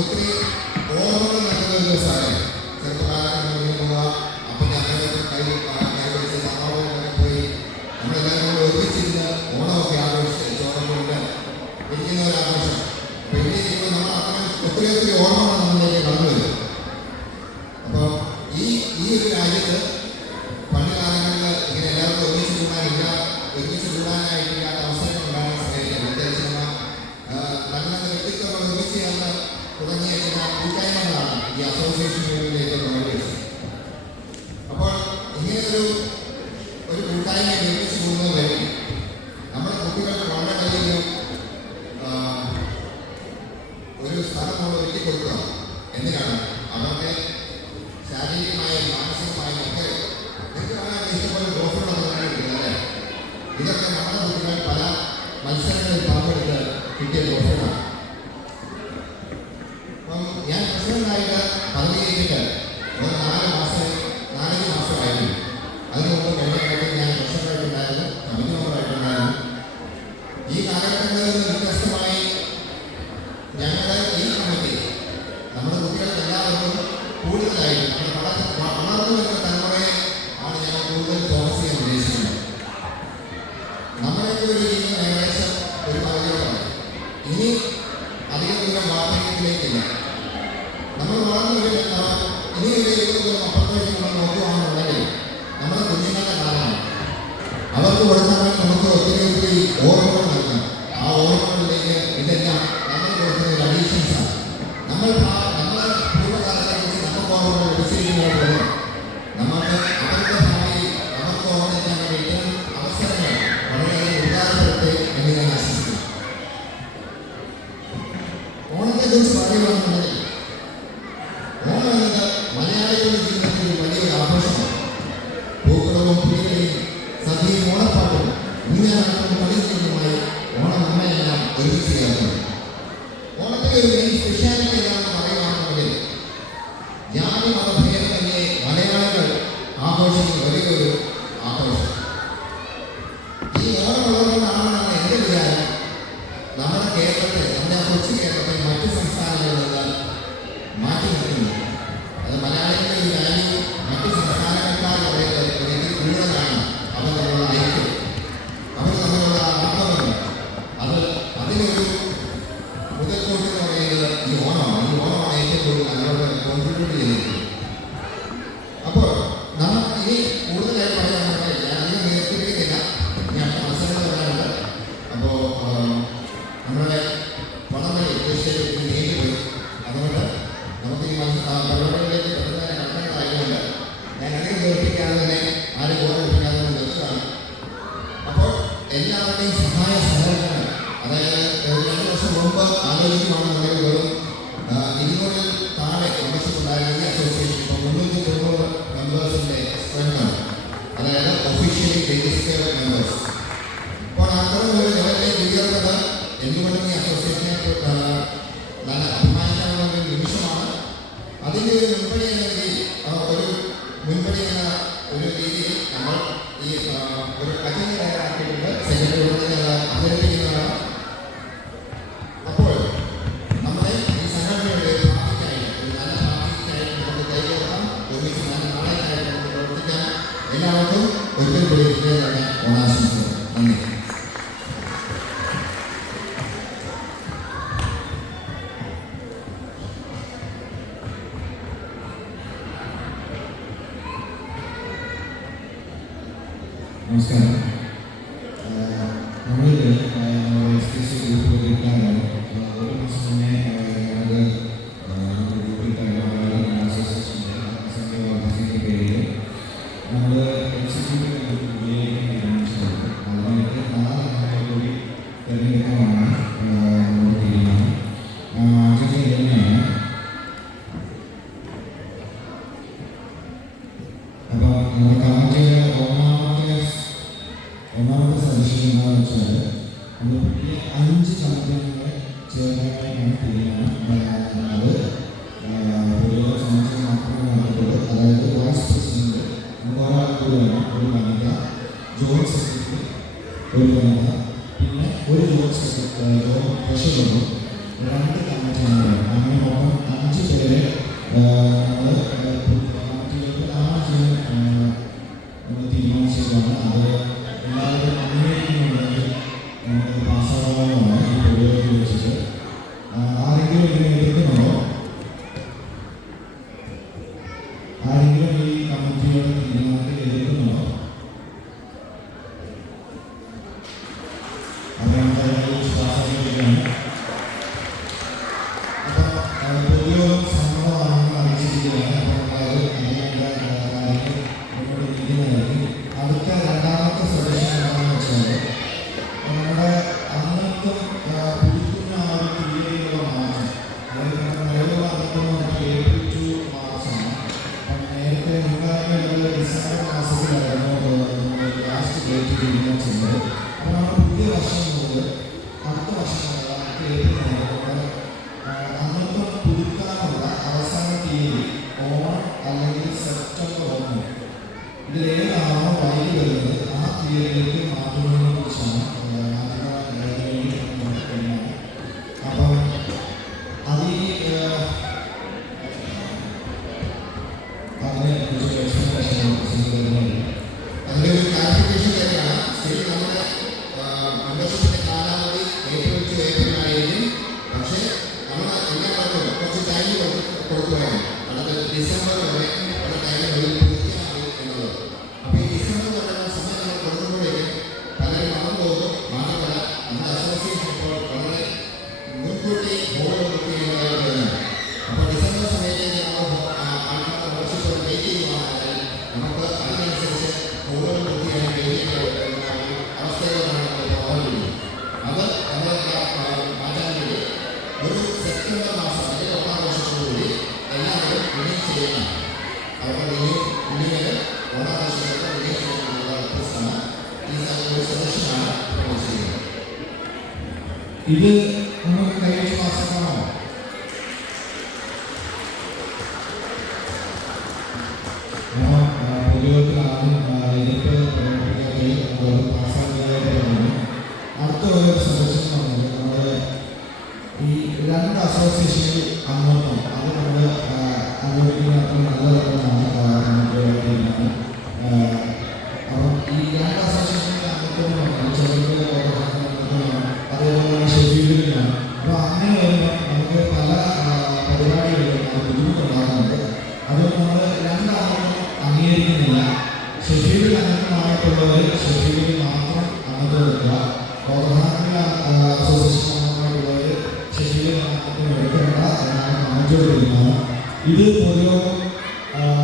ഒത്തിരി ഓർമ്മകൾ നൽകുന്ന ഒരു ദിവസമായി ചെറുപ്പക്കാരൻ പോവുക. അപ്പം ഞങ്ങളൊക്കെ കൈപിടിച്ച് സമാപനമൊക്കെ പോയി നമ്മളെല്ലാവരും കൂടെ ഒരുമിച്ചിരുന്ന് ഓണമൊക്കെ ആഘോഷിച്ച് ചോറക്കൊണ്ട് ഇരിക്കുന്ന ഒരു ആഘോഷം. അപ്പോൾ ഇവിടെ ഇരിക്കുമ്പോൾ നമ്മൾ അങ്ങനെ ഒത്തിരി ഒത്തിരി ഓർമ്മകൾ നമ്മളിലേക്ക് കടന്നു വരും. അപ്പോൾ ഈ ഒരു രാജ്യത്ത് പണ്ട് കാലങ്ങളിൽ ഇങ്ങനെ എല്ലാവർക്കും ഒരുമിച്ച് കൂടാനായിട്ടില്ലാത്ത അവസരങ്ങൾ ഉണ്ടാകാൻ സാധിക്കും. പ്രത്യേകിച്ച് നല്ല നല്ല വ്യക്തിത്വങ്ങൾ ഒരുമിച്ച് ചേർന്ന് തുടങ്ങിയ ചില കൂട്ടായ്മകളാണ് ഈ അസോസിയേഷനുകളിലേക്ക് പ്രവർത്തിച്ചത്. അപ്പോൾ ഇങ്ങനൊരു കൂട്ടായ്മ നിർമ്മിച്ചു കൂടുന്നത് വഴി നമ്മുടെ കുട്ടികൾക്ക് വളരെ ഒരു സ്ഥലം നമ്മൾ ഒരുക്കി കൊടുക്കുക. എന്തിനാണ്? അവരുടെ ശാരീരികമായും മാനസികമായും ഒക്കെ നിങ്ങൾക്ക് കാണാൻ ഇഷ്ടംപോലെ ട്രോഫികളൊന്നും കിട്ടുന്നത് അല്ലേ? ഇതൊക്കെ നമ്മുടെ കുട്ടികൾ പല മത്സരങ്ങളിൽ പങ്കെടുത്ത് കിട്ടിയ ട്രോഫികളാണ്. അപ്പം ഞാൻ പ്രസിഡന്റായിട്ട് പദവി കഴിഞ്ഞിട്ട് ഒരു 4 മാസമായിരുന്നു. അതിന് മുമ്പ് കഴിഞ്ഞ ഞാൻ പ്രസിഡന്റായിട്ടുണ്ടായിരുന്നു, കമ്മിറ്റി മെമ്പറായിട്ടുണ്ടായിരുന്നു. ഈ കാലഘട്ടങ്ങളിൽ നിന്ന് വ്യത്യസ്തമായി ഞങ്ങളുടെ ഈ കമ്മിറ്റി നമ്മുടെ കുട്ടികൾക്ക് എല്ലാവർക്കും കൂടുതലായിട്ട് വളർന്നു വരുന്ന തലമുറയെ ആണ് ഞങ്ങൾ കൂടുതൽ ഫോക്കസ് ചെയ്യാൻ ഉദ്ദേശിക്കുന്നത്. നമ്മളൊക്കെ ഒരു രീതിയിൽ ഏകദേശം ഒരു പരിധിയോളമാണ്. ഇനി അധികം ദൂരം വാർദ്ധക്യത്തിലേക്കില്ല. നമ്മൾ വളർന്നു വരുന്ന ഇനി ഒരു 20 കൊല്ലം അപ്പുറത്തേക്ക് നമ്മൾ നോക്കുകയാണെന്നുണ്ടെങ്കിൽ നമ്മുടെ കുഞ്ഞുങ്ങളുടെ കാലമാണ്. അവർക്ക് കൊടുക്കാൻ നമുക്ക് ഒത്തിരി ഓർമ്മകൾ നൽകണം. ആ ഓർമ്മകളിലേക്ക് ഇതെല്ലാം നമ്മൾ കൊടുക്കുന്ന ഒരു അഡീഷൻസാണ്. നമ്മളെ പൂർവ്വകാലത്തെ കുറിച്ച് നമുക്ക് ഓർമ്മകൾ ലഭിച്ചിരിക്കുന്നത് പോലെ നമുക്ക് അവരുടെ ഭാവിയിൽ അവർക്ക് ഓർമ്മിക്കാൻ വേണ്ടി അവസരങ്ങൾ വളരെയധികം ഉപകാരപ്പെടട്ടെ എന്ന് ഞാൻ ആശംസിക്കുന്നു. ഓണത്തെക്കുറിച്ച് പറയുകയാണെന്നുണ്ടെങ്കിൽ ഓണം എന്നത് മലയാളികളുടെ ജീവിതത്തിൽ ഒരു വലിയൊരു ആഘോഷമാണ്. പൂക്കളവും പുലികളെയും സദ്യയും ഓണപ്പാട്ടും ഊഞ്ഞാലാട്ടവും കളികളുമായി ഓണം നമ്മയെല്ലാം ഒരുമിച്ച് ചേർക്കുന്നു. ഓണത്തെ ഒരു മെയിൻ സ്പെഷ്യാലിറ്റി എന്താണെന്ന് പറയുകയാണെന്നുണ്ടെങ്കിൽ ജാതി മതഭേദമന്യേ മലയാളികൾ ആഘോഷിക്കുന്ന വലിയൊരു ആഘോഷം. ഈ ഓണമുള്ളതുകൊണ്ടാണെന്നാണ് എൻ്റെ വിചാരം. നമ്മുടെ കേരളത്തെ, നമ്മുടെ കൊച്ചു കേരളത്തെ മറ്റ് സംസ്ഥാനങ്ങളിൽ നിന്ന് മാറ്റി നിർത്തുന്നു. അത് മലയാളികളുടെ ഈ വാല്യൂ മറ്റ് സംസ്ഥാനങ്ങൾക്കാർ പറയുന്നത് ഒരിക്കൽ കൂടുതലാണ്. അവർ തമ്മിലുള്ള ഐക്യം, അവർ തമ്മിലുള്ള ആത്മബന്ധം, അതിനൊരു മുതൽക്കൂട്ട് എന്ന് പറയുന്നത് ഈ ഓണമാണ്. ഈ ഓണമാണ് ഏറ്റവും കൂടുതൽ ഞങ്ങളുടെ കോൺട്രിബ്യൂട്ട് ചെയ്തിരിക്കുന്നത്. അപ്പോൾ നമ്മൾ ഇനി കൂടുതലായി പറയുകയാണെന്നുണ്ടെങ്കിൽ ഞാൻ അധികം നേതൃത്വത്തില്ല. ഞാൻ മത്സരങ്ങൾ വരാറുണ്ട്. അപ്പോൾ നമ്മുടെ വടംവലി തീർച്ചയായിട്ടും നീണ്ടുപോയി. അതുകൊണ്ട് നമുക്ക് ഈ പരിപാടികളിലേക്ക് പെട്ടെന്ന് കടന്നതായതുകൊണ്ട് ഞാൻ അധികം നേതൃത്വിക്കാതെ തന്നെ ആരും ഓർമ്മിപ്പിക്കാതെ നിർത്തുകയാണ്. അപ്പോൾ എല്ലാവരുടെയും സഹായ സഹകരണങ്ങൾ, അതായത് 2 വർഷം മുമ്പ് ആലോചിക്കുകയാണെന്നുണ്ടെങ്കിൽ വെറും 200-ൽ താഴെ മെമ്പർഷിപ്പ് ഉണ്ടായിരുന്ന ഈ അസോസിയേഷൻ ഇപ്പോൾ 390 മെമ്പേഴ്സിൻ്റെ സ്ട്രെങ്താണ്. അതായത് ഒഫീഷ്യലി രജിസ്റ്റേർഡ് മെമ്പേഴ്സ്. അപ്പോൾ അത്തരം ഒരു ലെവലിലേക്ക് ഉയർന്നത് എന്തുകൊണ്ടും ഈ അസോസിയേഷനെ നല്ല അഭിമാനിക്കാനുള്ള ഒരു നിമിഷമാണ്. അതിൻ്റെ ഒരു മുൻപടി എന്ന രീതിയിൽ നമ്മൾ ഈ ഒരു അജണ്ട തയ്യാറാക്കിയിട്ടുണ്ട്. സെക്രട്ടറി അവതരിപ്പിക്കുന്നതാണ്. അപ്പോൾ നമ്മുടെ ഈ സംഘടനയുടെ ഭാവിക്കായിട്ട്, ഒരു നല്ല ഭാവിക്കായിട്ട് നമുക്ക് കൈകോർക്കാം. ഒരുമിച്ച് നല്ല നാളെയായിട്ട് നമുക്ക് പ്രവർത്തിക്കാം. എല്ലാവർക്കും ഒരിക്കൽ കൂടി തന്നെ ഓണാശംസകൾ. നന്ദി. നമസ്കാരം. നമ്മളിൽ എക്സ്ക്ലൂസീവ് ഗ്രൂപ്പ് കിട്ടാനാണ്. 1 മാസം മുന്നേ അത് നമ്മുടെ ഗ്രൂപ്പിൽ തന്നെ അസോസിയേഷൻ്റെ അസംബ്ലി ഓർഗനൈസിൻ്റെ പേരിൽ നമ്മൾ എക്സിക്യൂട്ടീവ് ഉപയോഗിക്കാൻ തീരുമാനിച്ചിട്ടുണ്ട്. അതിനായിട്ട് 4 അംഗങ്ങളെ കൂടി തിരഞ്ഞെടുക്കാനാണ് നമ്മുടെ തീരുമാനം. ആദ്യത്തെ തന്നെയാണ്. അപ്പോൾ നമ്മുടെ കമ്മിറ്റിയുടെ ചെയ്യുന്ന അവരുടെ ഇനിയൊരു ഓണാഘോഷങ്ങൾക്ക് വിജയിച്ചിട്ടുള്ള പുസ്തകമാണ് ഈ ഒരു സദസ്യമാണ് ഇപ്പോൾ ചെയ്യുന്നത്. ഇത് നമുക്ക് കൈവശ മാസമാണോ? പൊതുയോഗത്തിലാണ് എതിർപ്പ് പ്രകടിപ്പിക്കാത്തത് പാസ്സാക്കിയതായിട്ട് അടുത്ത ഒരു സദസ്യം പറഞ്ഞത് നമ്മുടെ ഈ രണ്ട് അസോസിയേഷനിൽ അംഗത്വം അത് നമ്മൾ അനുവദിക്കുന്ന നല്ലതാണ് നമുക്ക് തീരുമാനം. അപ്പം ഈ രണ്ട് അസോസിയേഷനിലെ അംഗത്വം പറഞ്ഞാൽ ചെറുകിട അതേപോലെ ഷെഡ്യൂളിലാണ്. അപ്പോൾ അങ്ങനെ വരുമ്പോൾ നമുക്ക് പല പരിപാടികളിലും അത് ബുദ്ധിമുട്ടുണ്ടാകുന്നുണ്ട്. അത് നമ്മൾ രണ്ടാളുകളും അംഗീകരിക്കുന്നില്ല. ഷെഡ്യൂളിൽ അംഗമായിട്ടുള്ളവർ ഷെഡ്യൂളിൽ മാത്രം അംഗത്വം എടുക്കുക. പ്രോത്സാഹന അസോസിയേഷൻ അംഗമായിട്ടുള്ളവർ ഷെഡ്യൂളിൽ അംഗത്വം എടുക്കേണ്ട എന്നാണ് കമ്മിറ്റിയോട് തീരുമാനം. ഇത് പൊതുയോഗം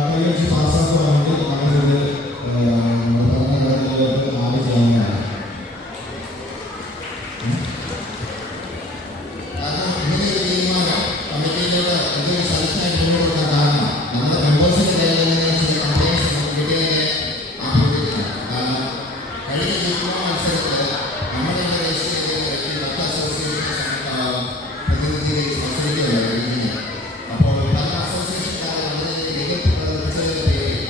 കൈവച്ച് പാസ്സാക്കുകയാണെങ്കിൽ നമുക്കിത് ഭരണഘടനയിലേക്ക് ആഡ് ചെയ്യാവുന്നതാണ്. കാരണം ഇങ്ങനെയൊരു തീരുമാനം കമ്മിറ്റിയിലൂടെ എന്തൊരു സദസ്യമായിട്ട് മുന്നോട്ട് കൊടുക്കാൻ കാരണം നമ്മുടെ മെമ്പേഴ്സിന്റെ കയ്യിൽ നിന്ന് ചില കംപ്ലൈൻസ് കമ്മിറ്റിയെ ആഹ്വാനിക്കുന്നു. കാരണം കഴിഞ്ഞ തീരുമാന മത്സരത്തിൽ നമ്മുടെ രജിസ്റ്റർ ചെയ്ത് മറ്റ് അസോസിയേഷൻ പ്രതിനിധിയെ മത്സരിക്കുകയായിരുന്നു. അപ്പോൾ പല അസോസിയേഷൻകാരെ വളരെയധികം എതിർപ്പ് പ്രകടിപ്പിച്ചതിന്റെ പേരിൽ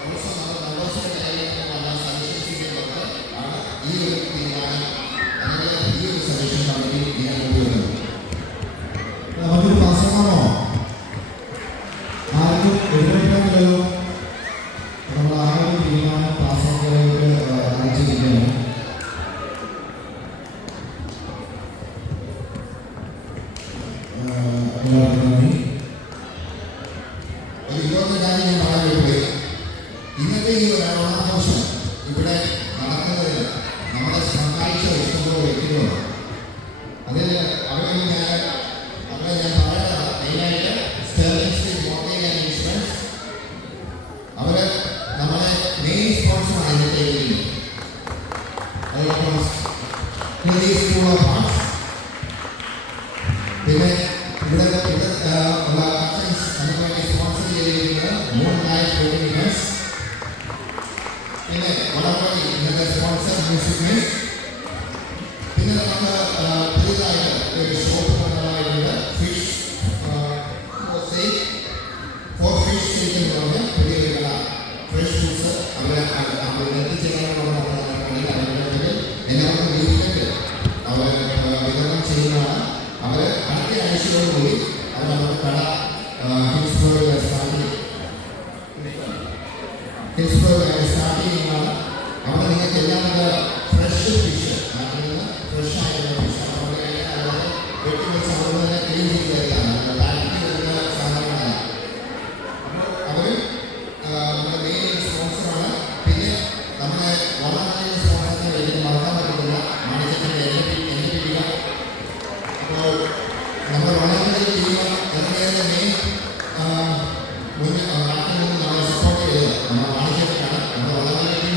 നമ്മുടെ മെമ്പേഴ്സിന്റെ കയ്യിൽ നിന്നുമുള്ള സജഷൻസിലേക്ക് ആണ് ഈ ഒരു തീരുമാനം അല്ലെങ്കിൽ ഈ ഒരു സജഷൻ കമ്മിറ്റി ചെയ്യാൻ കൊണ്ടുവരുന്നത്. നമുക്കൊരു പാസ്സാണോ? ആർക്കും എതിർപ്പില്ലല്ലോ. നമ്മൾ ആ ഒരു തീരുമാനം പാസ്സാക്കാനായിട്ട് അയച്ചിരിക്കുകയാണ്. നന്ദി. ഒരു 22 ഞാൻ പറയാൻ പോയി. ഇന്നത്തെ ഈ ഒരു ഓണാഘോഷം ഇവിടെ നടക്കുന്നതിന് നമ്മളെ സഹായിച്ച ഇഷ്ടംപോലെ വ്യക്തികളുണ്ട്. അതിൽ അവരെ ഞാൻ പറയുന്നത് മെയിനായിട്ട് Sterling Street mortgage and insurance അവര് നമ്മളെ മെയിൻ സ്പോൺസറാണ് ഇന്നത്തെ ഇവന്റിന്. അതോടൊപ്പം സ്കൂൾ ഓഫ് ആർട്സ്, പിന്നെ ഇവിടെ ഉള്ള കസ്റ്റൻസ് നമുക്ക് വേണ്ടി സ്പോൺസർ ചെയ്തിരിക്കുന്നത് മൂൺ ലൈഫ് വെഡിങ് ഇവന്റ്സ്, പിന്നെ വടംവലി ഇന്നത്തെ സ്പോൺസർ മ്യൂസിക് മെൻസ്, പിന്നെ നമുക്ക് പുതിയതായിട്ട് ഒരു ഷോപ്പ് കൊണ്ടുവരാനായിട്ടുണ്ട്. ഫിഷ് ഫോർ ഫിഷ് സ്റ്റേക്ക് എന്ന് പറഞ്ഞ പുതിയൊരു കട ഫ്രഷ് ഫുഡ്സ് അവരെ എത്തിച്ചേരാനുള്ള എല്ലാവർക്കും വീട്ടിലേക്ക് അവർ വിതരണം ചെയ്യുന്നതാണ്. അവർ അടുത്ത ആഴ്ചയോടുകൂടി അവർ അവരുടെ കട ഹിൽസ്ബർഗിൽ സ്റ്റാർട്ട് ചെയ്യുന്നതാണ്. അവിടെ നിങ്ങൾക്ക് എല്ലാവരുടെ ഫ്രഷ് ഫിഷ് നാട്ടിൽ നിന്ന് ഫ്രഷ് ആയിട്ടുള്ള ഫിഷ് അവിടെ വെട്ടി വെച്ച് അവിടെ തന്നെ ക്ലീൻ ചെയ്ത് തരുന്നതാണ്. പാക്കിങ് വരുന്ന സാധനങ്ങളാണ്. അപ്പോൾ അവർ നമ്മുടെ മെയിൻ സ്പോൺസറാണ്. പിന്നെ നമ്മുടെ വളരെ സ്പോൺസറിനെ വലിയ മറക്കാൻ പറ്റുന്നില്ല മാനേജ്മെൻറ്റിൻ്റെ എന്നെ. അപ്പോൾ നമ്മുടെ വളരെ ടീം അതിൻ്റെ മെയിൻ മുന്നിൽ നാട്ടിൽ നിന്ന് നമ്മളെ സപ്പോർട്ട് ചെയ്തത് നമ്മുടെ മാനേജ്മെൻറ്റാണ്. നമ്മുടെ വളരെ ടീം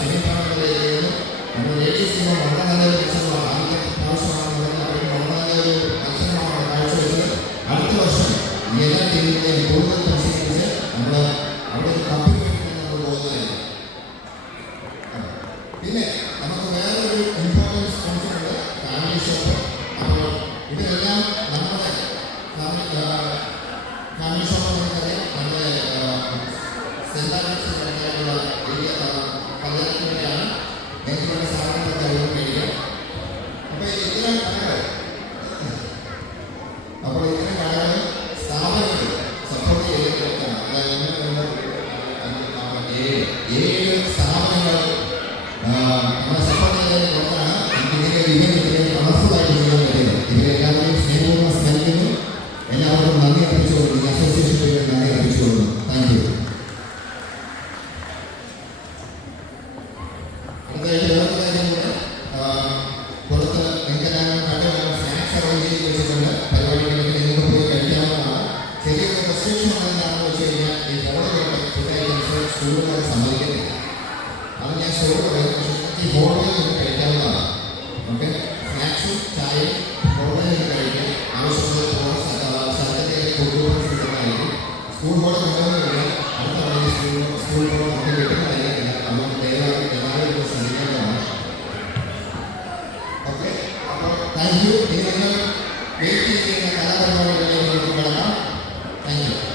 സെമി ഫൈനൽ ഏരിയയിലും നമ്മുടെ ലേഡീസ് ടീം വളരെ നല്ലൊരു മത്സരമാണ്. ആദ്യത്തെ പ്രാവശ്യമാണെന്നുണ്ടെങ്കിൽ അവർ വളരെ നല്ലൊരു മത്സരമാണ് കാഴ്ചവെച്ചത്. അടുത്ത വർഷം ഈ എല്ലാ ടീമുകളെയും കൂടുതൽ പരിശീലിപ്പിച്ച് നമ്മൾ അവിടെ ഒരു കപ്പിന് വേണ്ടി തന്നെ നമ്മൾ പോകുന്നതായിരിക്കും. പിന്നെ നമുക്ക് വേറൊരു ഇമ്പോർട്ടൻറ്റ് സ്പോൺസറുണ്ട്, ഫാമിലി ഷോപ്പ്. അപ്പോൾ ഇതിലെല്ലാം നമ്മുടെ ഫാമിലി ഷോപ്പ് നമുക്കറിയാം. നമ്മുടെ സെൻറ് ആൻഡ്രൂസ് ഏരിയ പലതരത്തിലാണ് എനിക്ക് വേണ്ട സാധനങ്ങളൊക്കെ അറിയാൻ മേടിക്കാം. അപ്പോൾ ഇത്തരം കടകൾ സ്ഥാപനങ്ങൾ സപ്പോർട്ട് ചെയ്തിട്ടാണ്. അതായത് 7 സ്ഥാപനങ്ങൾ നമ്മളെ സപ്പോർട്ട് ചെയ്തതിന് പുറത്താണ് ഇതിൻ്റെ ഇവന്റ് കളർഫുള്ളായിട്ട് ചെയ്യാൻ പറ്റുന്നത്. ഇവരെല്ലാവരെയും സ്നേഹപൂർവ്വം സ്മരിക്കുന്നു. എല്ലാവർക്കും നന്ദി അർപ്പിച്ചു കൊടുക്കുന്നു. അസോസിയേഷൻ പേരിൽ നന്ദി അർപ്പിച്ചു കൊടുക്കുന്നു. Thank you. അടുത്തതായിട്ട് വേറൊരു കാര്യം കൂടെ, പുറത്ത് നിങ്ങൾക്കെല്ലാം കണ്ടുവരാൻ സ്നാക്സ് അറേഞ്ച് ചെയ്ത് വെച്ചിട്ടുണ്ട്. പരിപാടികളിലേക്ക് നിങ്ങൾക്ക് പോയി കഴിക്കാവുന്നതാണ്. ചെറിയൊരു റെസ്ട്രിക്ഷൻ എന്താണെന്ന് വെച്ച് കഴിഞ്ഞാൽ ഈ ഹോളുകളുടെ ഫുഡ് ഐറ്റംസ് സ്കൂളുകാരെ സമ്മതിക്കുന്നില്ല. അത് ഞാൻ സ്റ്റോർ പറയുന്നത് ഈ ഹോളിൽ നിന്ന് കഴിക്കാവുന്നതാണ്. ഓക്കെ, സ്നാക്സും ചായയും ഹോളിൽ നിന്ന് കഴിക്കാം. ആവശ്യമുള്ള സ്ഥലത്തേക്ക് കൊണ്ടുപോകാൻ സ്കൂൾ ബോർഡ് കൊണ്ടുവന്നില്ല. അടുത്ത തവണ സ്കൂൾ ബോർഡ് നമുക്ക് കിട്ടുന്നതായിരിക്കില്ല. അതുകൊണ്ട് ദയവായി എല്ലാവരും ഇത് ശ്രദ്ധിക്കേണ്ടതാണ്. ഓക്കെ, അപ്പോൾ താങ്ക് യു. ഇനി നിങ്ങൾ വെയിറ്റ് ചെയ്യുന്ന കലാപരിപാടികളിലേക്ക് നമുക്ക് കടക്കാം. Thank you.